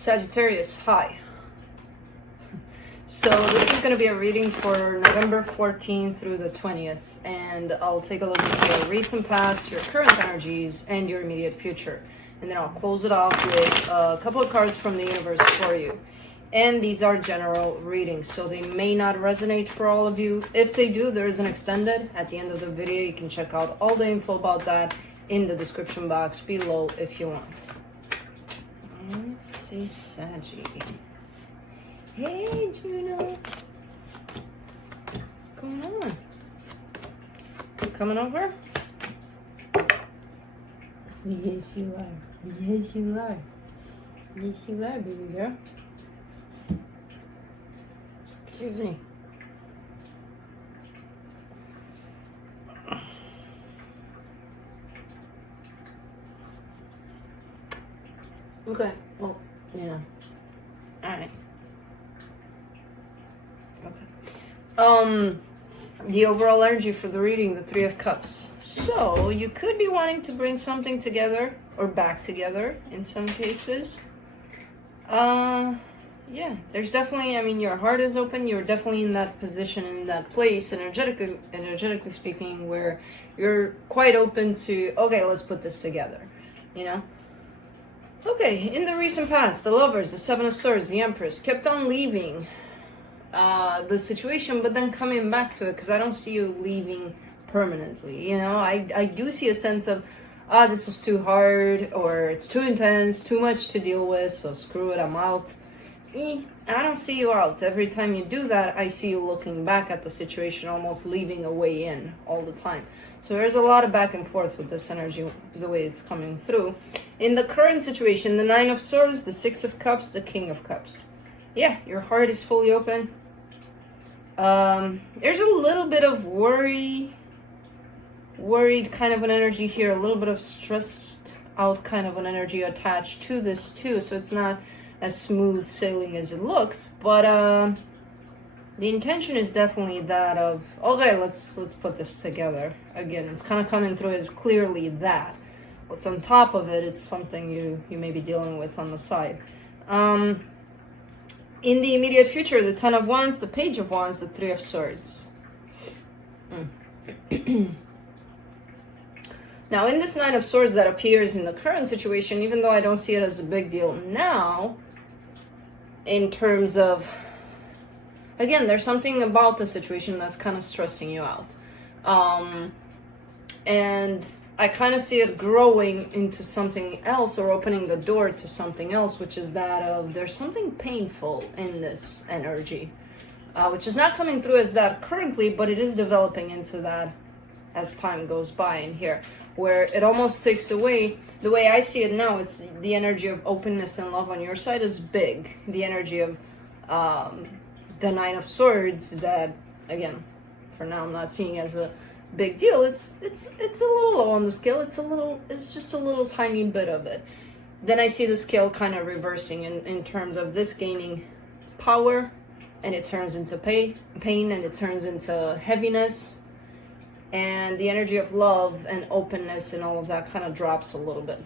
Sagittarius, hi. So this is going to be a reading for November 14th through the 20th, and I'll take a look at your recent past, your current energies, and your immediate future. And then I'll close it off with a couple of cards from the universe for you. And these are general readings, so they may not resonate for all of you. If they do, there is an extended at the end of the video. You can check out all the info about that in the description box below if you want. Let's see, Saggy. Hey, Juno. What's going on? You coming over? Yes, you are. Yes, you are. Yes, you are, baby girl. Excuse me. Okay. Well, yeah. All right. Okay. The overall energy for the reading, the Three of Cups. So you could be wanting to bring something together or back together in some cases. Yeah, there's definitely, I mean, your heart is open. You're definitely in that position, in that place, energetically speaking, where you're quite open to, okay, let's put this together, you know? Okay, in the recent past, the Lovers, the Seven of Swords, the Empress, kept on leaving the situation, but then coming back to it, because I don't see you leaving permanently, you know? I do see a sense of, this is too hard, or it's too intense, too much to deal with, so screw it, I'm out. I don't see you out. Every time you do that, I see you looking back at the situation, almost leaving a way in all the time. So there's a lot of back and forth with this energy, the way it's coming through. In the current situation, the Nine of Swords, the Six of Cups, the King of Cups. Yeah, your heart is fully open. There's a little bit of worried kind of an energy here, a little bit of stressed out kind of an energy attached to this too, so it's not as smooth sailing as it looks, but the intention is definitely that of, okay, let's put this together. Again, it's kind of coming through as clearly that. What's on top of it, it's something you may be dealing with on the side. In the immediate future, the Ten of Wands, the Page of Wands, the Three of Swords. Now, in this Nine of Swords that appears in the current situation, even though I don't see it as a big deal now, in terms of, again, there's something about the situation that's kind of stressing you out. And I kind of see it growing into something else, or opening the door to something else, which is that of there's something painful in this energy, which is not coming through as that currently, but it is developing into that as time goes by in here, where it almost takes away, the way I see it now, it's the energy of openness and love on your side is big. The energy of the Nine of Swords that, again, for now I'm not seeing as a big deal. It's a little low on the scale. It's just a little tiny bit of it. Then I see the scale kind of reversing in terms of this gaining power, and it turns into pain, and it turns into heaviness. And the energy of love and openness and all of that kind of drops a little bit,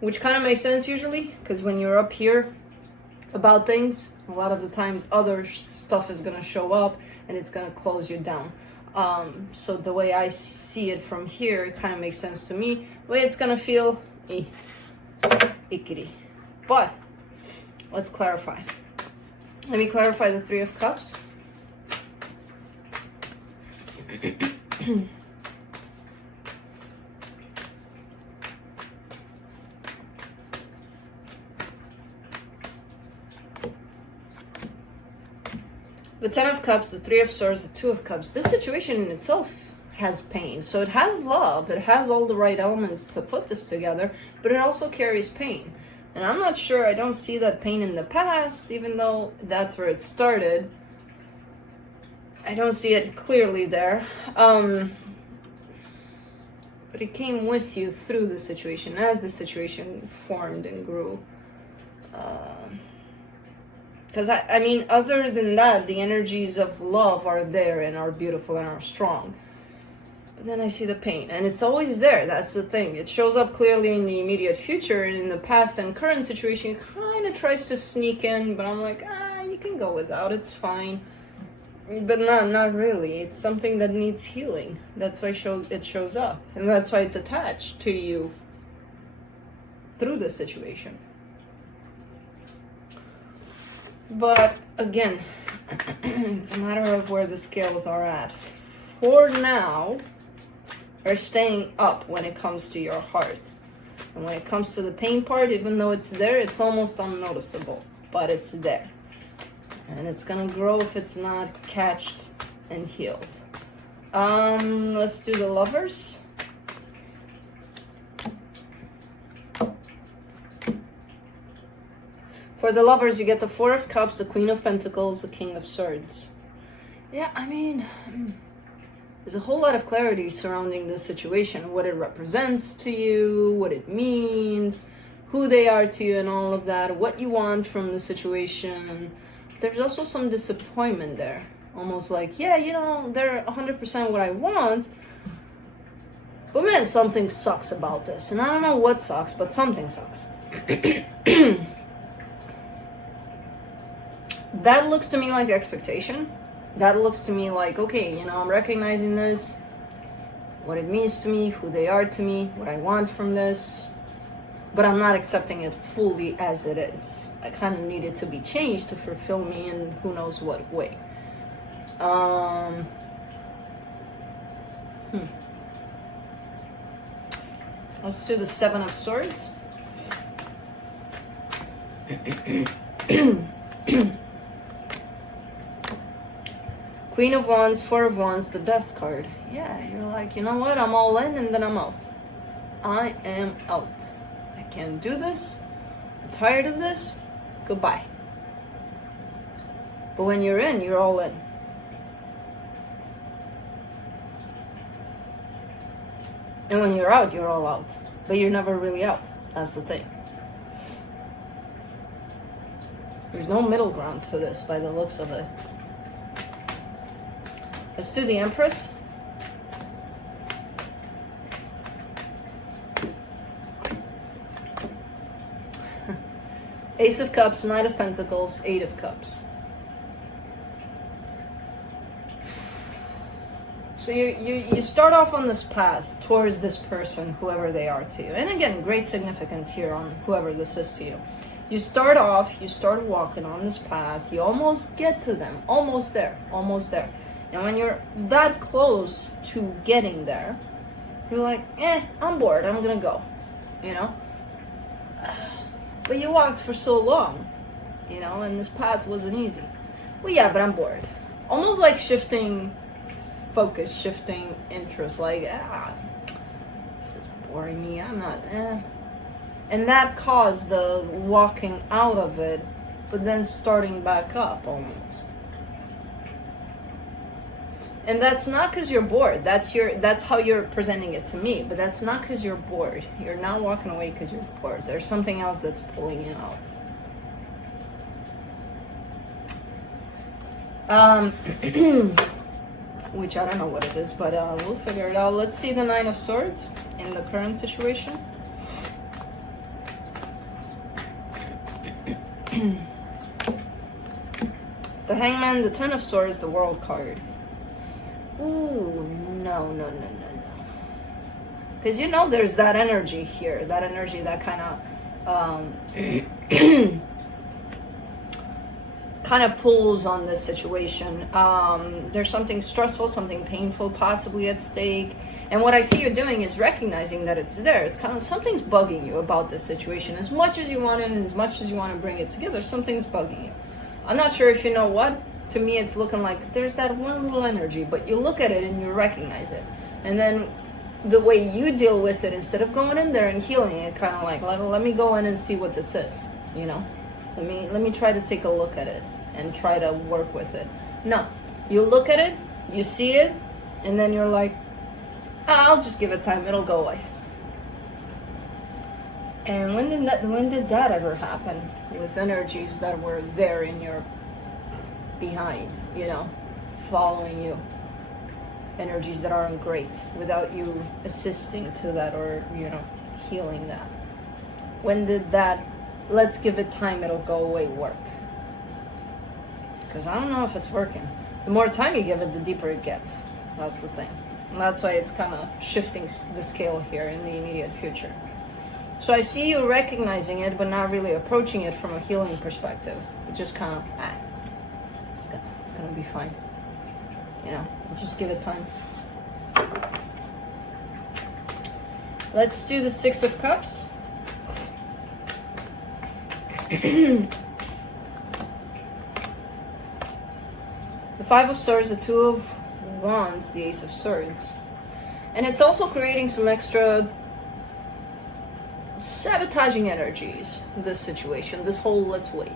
which kind of makes sense usually, because when you're up here about things, a lot of the times other stuff is going to show up and it's going to close you down. So the way I see it from here, it kind of makes sense to me. The way it's going to feel, ickity. But let's clarify. Let me clarify the Three of Cups. The Ten of Cups, the Three of Swords, the Two of Cups. This situation in itself has pain. So it has love. It has all the right elements to put this together, but it also carries pain. And I'm not sure, I don't see that pain in the past, even though that's where it started. I don't see it clearly there. But it came with you through the situation, as the situation formed and grew. Because, I mean, other than that, the energies of love are there and are beautiful and are strong. But then I see the pain, and it's always there. That's the thing. It shows up clearly in the immediate future, and in the past and current situation, it kind of tries to sneak in, but I'm like, you can go without, it's fine. But not really. It's something that needs healing. That's why it shows up, and that's why it's attached to you through the situation. But again, it's a matter of where the scales are at. For now, are staying up when it comes to your heart. And when it comes to the pain part, even though it's there, it's almost unnoticeable, but it's there. And it's gonna grow if it's not catched and healed. Let's do the Lovers. For the Lovers, you get the Four of Cups, the Queen of Pentacles, the King of Swords. Yeah, I mean, there's a whole lot of clarity surrounding this situation, what it represents to you, what it means, who they are to you and all of that, what you want from the situation. There's also some disappointment there. Almost like, yeah, you know, they're 100% what I want, but man, something sucks about this. And I don't know what sucks, but something sucks. That looks to me like expectation. That looks to me like, okay, you know, I'm recognizing this, what it means to me, who they are to me, what I want from this, but I'm not accepting it fully as it is. I kind of need it to be changed to fulfill me in who knows what way. Let's do the Seven of Swords. Queen of Wands, Four of Wands, the Death card. Yeah, you're like, you know what? I'm all in and then I'm out. I am out. I can't do this. I'm tired of this. Goodbye. But when you're in, you're all in. And when you're out, you're all out. But you're never really out. That's the thing. There's no middle ground to this by the looks of it. Let's do the Empress. Ace of Cups, Knight of Pentacles, Eight of Cups. So you start off on this path towards this person, whoever they are to you. And again, great significance here on whoever this is to you. You start off, you start walking on this path, you almost get to them, almost there, almost there. And when you're that close to getting there, you're like, I'm bored, I'm gonna go, you know? But you walked for so long, you know, and this path wasn't easy. Well, yeah, but I'm bored. Almost like shifting focus, shifting interest, like, this is boring me, I'm not, And that caused the walking out of it, but then starting back up almost. And that's not because you're bored. That's how you're presenting it to me. But that's not because you're bored. You're not walking away because you're bored. There's something else that's pulling you out. Which I don't know what it is, but we'll figure it out. Let's see the Nine of Swords in the current situation. The Hangman, the Ten of Swords, the World card. Ooh, no. Because you know there's that energy here. That energy that kind of pulls on this situation. There's something stressful, something painful possibly at stake. And what I see you doing is recognizing that it's there. It's kind of something's bugging you about this situation. As much as you want it and as much as you want to bring it together, something's bugging you. I'm not sure if you know what. To me, it's looking like there's that one little energy, but you look at it and you recognize it. And then the way you deal with it, instead of going in there and healing it, kind of like, let me go in and see what this is, you know? Let me try to take a look at it and try to work with it. No, you look at it, you see it, and then you're like, I'll just give it time, it'll go away. And when did that ever happen with energies that were there in your behind, you know, following you? energies that aren't great without you assisting to that or, healing that. When did that let's give it time, it'll go away work? Because I don't know if it's working. The more time you give it, the deeper it gets. That's the thing. And that's why it's kind of shifting the scale here in the immediate future. So I see you recognizing it, but not really approaching it from a healing perspective. It's just kind of, it's gonna be fine. Just give it time. Let's do the Six of Cups. The Five of Swords, the Two of Wands, the Ace of Swords. And it's also creating some extra sabotaging energies, this situation, this whole let's wait.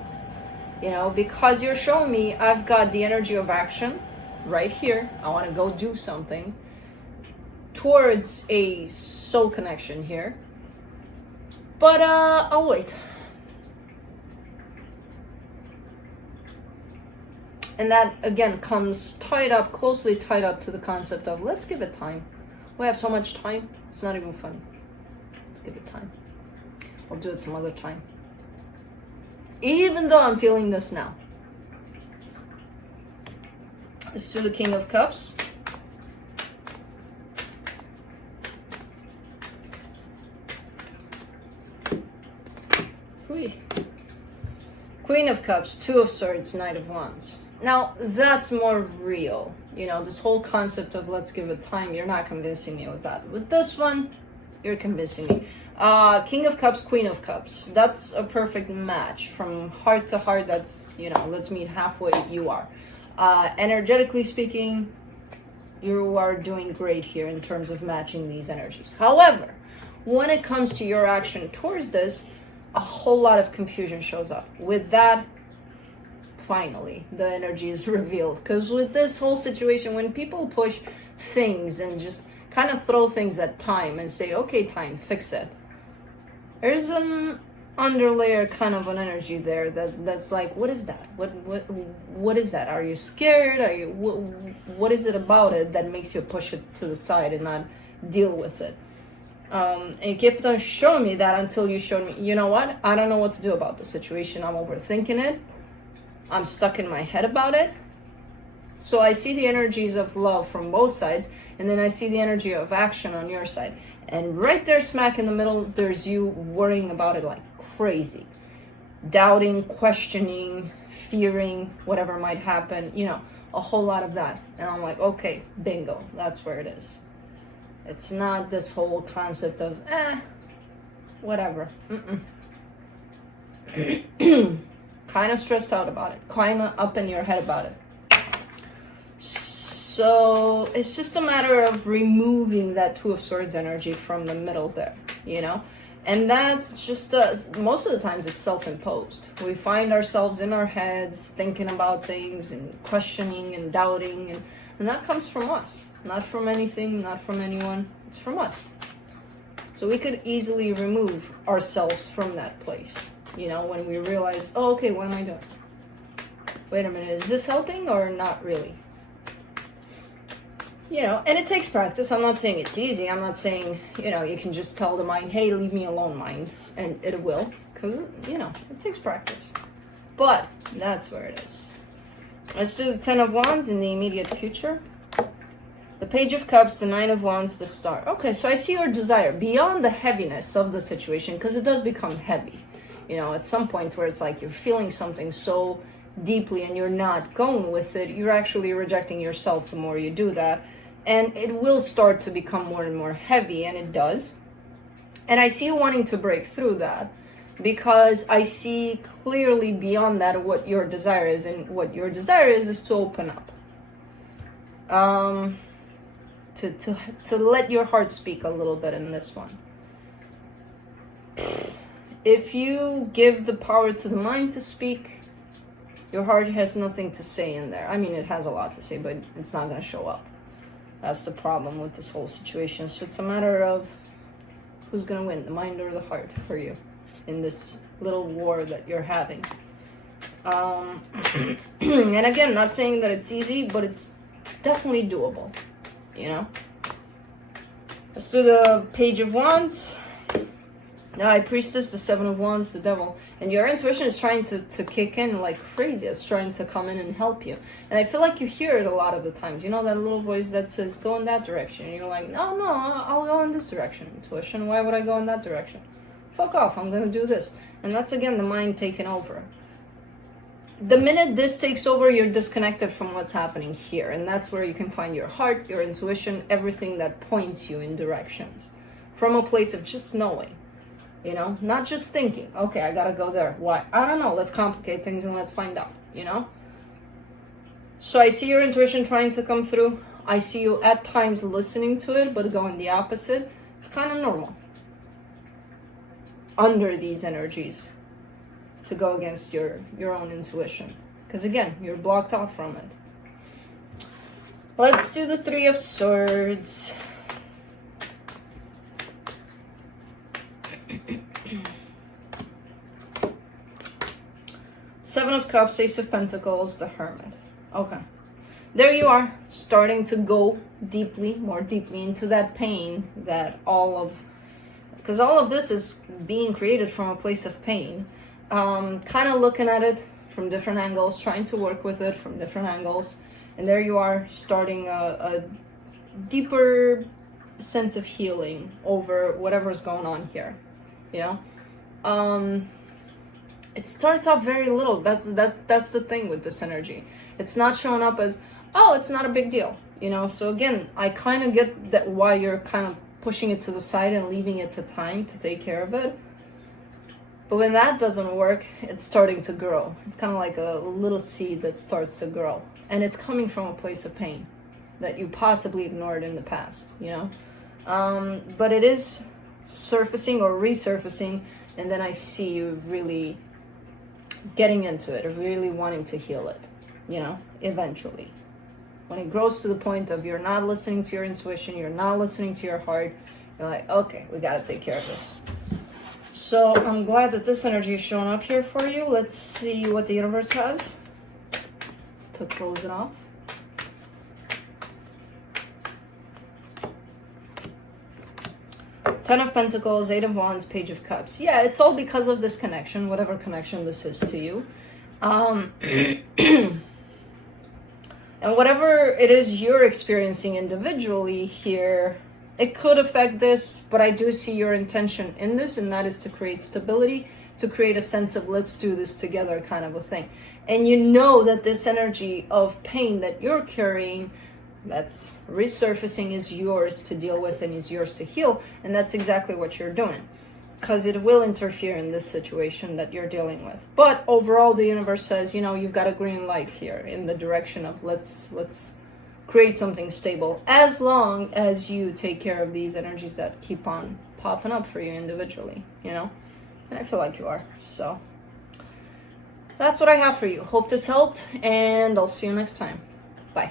Because you're showing me I've got the energy of action right here. I want to go do something towards a soul connection here. But I'll wait. And that, again, comes closely tied up to the concept of let's give it time. We have so much time, it's not even funny. Let's give it time. I'll do it some other time. Even though I'm feeling this now. Let's do the King of Cups. Queen of Cups, Two of Swords, Knight of Wands. Now, that's more real. This whole concept of let's give it time, you're not convincing me with that. With this one, you're convincing me. King of Cups, Queen of Cups. That's a perfect match. From heart to heart, that's, let's meet halfway, you are. Energetically speaking, you are doing great here in terms of matching these energies. However, when it comes to your action towards this, a whole lot of confusion shows up. With that, finally, the energy is revealed. Because with this whole situation, when people push things and just kind of throw things at time and say, okay, time, fix it. There's an underlayer kind of an energy there that's like, what is that? What is that? Are you scared? What is it about it that makes you push it to the side and not deal with it? And you kept on showing me that until you showed me, you know what? I don't know what to do about the situation. I'm overthinking it. I'm stuck in my head about it. So I see the energies of love from both sides, and then I see the energy of action on your side. And right there, smack in the middle, there's you worrying about it like crazy. Doubting, questioning, fearing, whatever might happen, a whole lot of that. And I'm like, okay, bingo, that's where it is. It's not this whole concept of, whatever. Kind of stressed out about it. Kind of up in your head about it. So it's just a matter of removing that Two of Swords energy from the middle there, And that's just, most of the times it's self-imposed. We find ourselves in our heads thinking about things and questioning and doubting. And that comes from us. Not from anything, not from anyone. It's from us. So we could easily remove ourselves from that place. When we realize, oh, okay, what am I doing? Wait a minute, is this helping or not really? And it takes practice. I'm not saying it's easy. I'm not saying, you can just tell the mind, hey, leave me alone, mind. And it will. Because, it takes practice. But that's where it is. Let's do the Ten of Wands in the immediate future. The Page of Cups, the Nine of Wands, the Star. Okay, so I see your desire beyond the heaviness of the situation, because it does become heavy. At some point where it's like you're feeling something so deeply and you're not going with it, you're actually rejecting yourself the more you do that. And it will start to become more and more heavy, and it does. And I see you wanting to break through that, because I see clearly beyond that what your desire is, and what your desire is to open up. To let your heart speak a little bit in this one. If you give the power to the mind to speak, your heart has nothing to say in there. I mean, it has a lot to say, but it's not going to show up. That's the problem with this whole situation. So it's a matter of who's going to win, the mind or the heart for you in this little war that you're having. And again, not saying that it's easy, but it's definitely doable. you know? Let's do the Page of Wands. The High Priestess, the Seven of Wands, the Devil. And your intuition is trying to kick in like crazy. It's trying to come in and help you. And I feel like you hear it a lot of the times. You know, that little voice that says, go in that direction. And you're like, no, I'll go in this direction. Intuition, why would I go in that direction? Fuck off, I'm going to do this. And that's, again, the mind taking over. The minute this takes over, you're disconnected from what's happening here. And that's where you can find your heart, your intuition, everything that points you in directions. From a place of just knowing, you know, not just thinking, okay, I gotta go there. Why? I don't know. Let's complicate things and let's find out, you know? So I see your intuition trying to come through. I see you at times listening to it, but going the opposite. It's kind of normal under these energies to go against your own intuition. Because again, you're blocked off from it. Let's do the Three of Swords. Seven of Cups, Ace of Pentacles, the Hermit. Okay. There you are, starting to go deeply, more deeply into that pain that because all of this is being created from a place of pain. Kind of looking at it from different angles, trying to work with it from different angles. And there you are, starting a deeper sense of healing over whatever's going on here, you know? It starts off very little. That's the thing with this energy. It's not showing up as, oh, it's not a big deal, you know? So again, I kind of get that why you're kind of pushing it to the side and leaving it to time to take care of it. But when that doesn't work, it's starting to grow. It's kind of like a little seed that starts to grow. And it's coming from a place of pain that you possibly ignored in the past, you know? But it is surfacing or resurfacing, and then I see you really getting into it, or really wanting to heal it, you know, eventually. When it grows to the point of you're not listening to your intuition, you're not listening to your heart, you're like, okay, we gotta take care of this. So I'm glad that this energy is showing up here for you. Let's see what the universe has to close it off. Ten of Pentacles, Eight of Wands, Page of Cups. Yeah, it's all because of this connection, whatever connection this is to you. And whatever it is you're experiencing individually here, it could affect this, but I do see your intention in this, and that is to create stability, to create a sense of let's do this together kind of a thing. And you know that this energy of pain that you're carrying, that's resurfacing, is yours to deal with and is yours to heal, and that's exactly what you're doing. Because it will interfere in this situation that you're dealing with. But overall, the universe says, you know, you've got a green light here in the direction of let's create something stable, as long as you take care of these energies that keep on popping up for you individually, you know? And I feel like you are. So that's what I have for you. Hope this helped, and I'll see you next time. Bye.